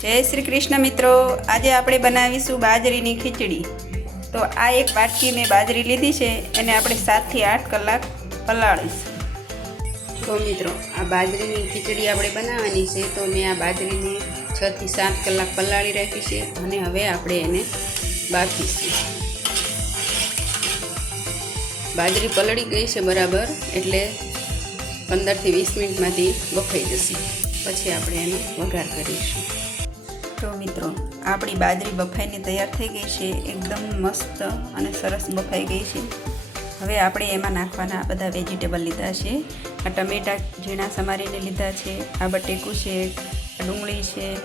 જય શ્રી કૃષ્ણ મિત્રો. આજે આપણે બનાવીશું બાજરીની ખીચડી. તો આ એક વાટકી મેં બાજરી લીધી છે, એને આપણે સાતથી આઠ કલાક પલાળીશું. તો મિત્રો, આ બાજરીની ખીચડી આપણે બનાવવાની છે, તો મેં આ બાજરીને છથી સાત કલાક પલાળી રાખી છે અને હવે આપણે એને બાફીશું. બાજરી પલળી ગઈ છે બરાબર, એટલે પંદરથી વીસ મિનિટમાંથી બફાઈ જશે. પછી આપણે એનો વઘાર કરીશું. તો મિત્રો, આપણી બાજરી બફાઈને તૈયાર થઈ ગઈ છે. એકદમ મસ્ત અને સરસ બફાઈ ગઈ છે. હવે આપણે એમાં નાખવાના આ બધા વેજીટેબલ લીધા છે. આ ટમેટા ઝીણા સમારીને લીધા છે. આ બટેકું છે, ડુંગળી છે.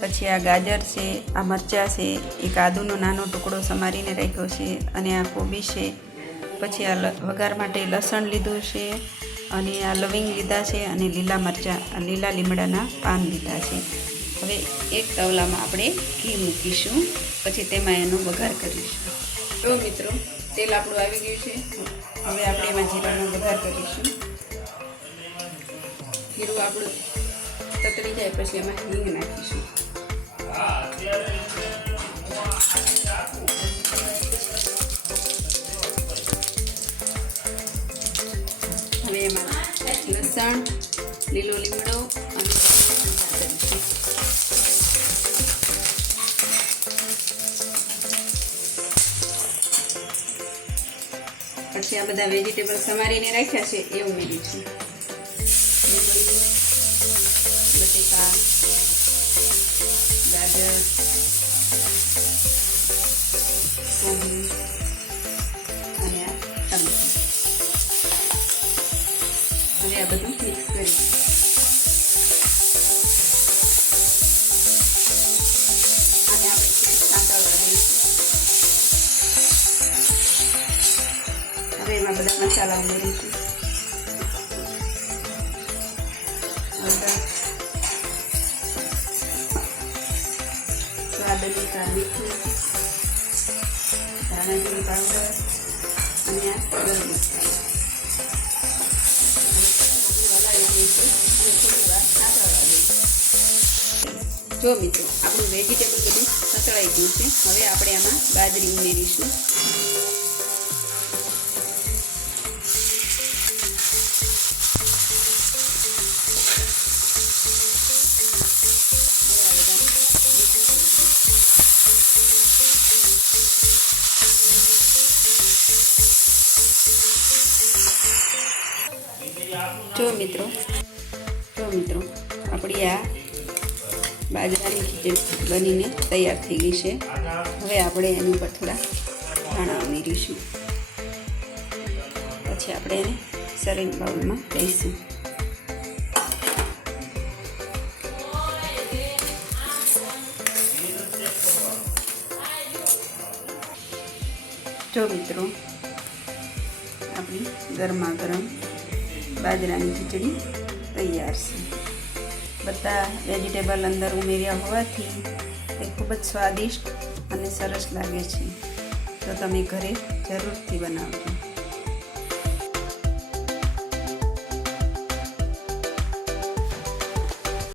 પછી આ ગાજર છે, આ મરચાં છે. એક આદુનો નાનો ટુકડો સમારીને રાખ્યો છે અને આ કોબી છે. પછી આ વઘાર માટે લસણ લીધું છે. અને આ લવિંગ લીધા છે અને લીલા મરચાં, લીલા લીમડાના પાન લીધા છે. હવે એક તવલામાં આપણે ઘી મૂકીશું, પછી તેમાં એનો વઘાર કરીશું. તો મિત્રો, તેલ આપણું આવી ગયું છે. હવે આપણે એમાં જીરાનો વઘાર કરીશું. જીરું આપણું તતરી જાય, પછી એમાં હિંગ નાખીશું. લસણ લીલો લીમડો અને પછી આ બધા વેજીટેબલ સમારીને રાખ્યા છે, એ છે. બટેકા, ગાજર હવે એમાં બધા મસાલા ઉમેરીશું સ્વાદ અનુસાર મીઠું, ધાણા પાવડર અને આ ગરમ મસાલો. જો મિત્રો, આપણું વેજીટેબલ બધું સતળાઈ ગયું છે. હવે આપણે આમાં બાજરી ઉમેરીશું. જો મિત્રો જો મિત્રો, આપણી આ બાજરાની ખીચડી બનીને તૈયાર થઈ ગઈ છે. હવે આપણે એની ઉપર થોડા ધાણા ઉમેરીશું. પછી આપણે એને સર્વિંગ બાઉલમાં લઈશું. જો મિત્રો, આપણી ગરમા ગરમ બાજરાની ખીચડી તૈયાર છે. બધા વેજીટેબલ અંદર ઉમેર્યા હોવાથી તે ખૂબ જ સ્વાદિષ્ટ અને સરસ લાગે છે. તો તમે ઘરે જરૂરથી બનાવજો.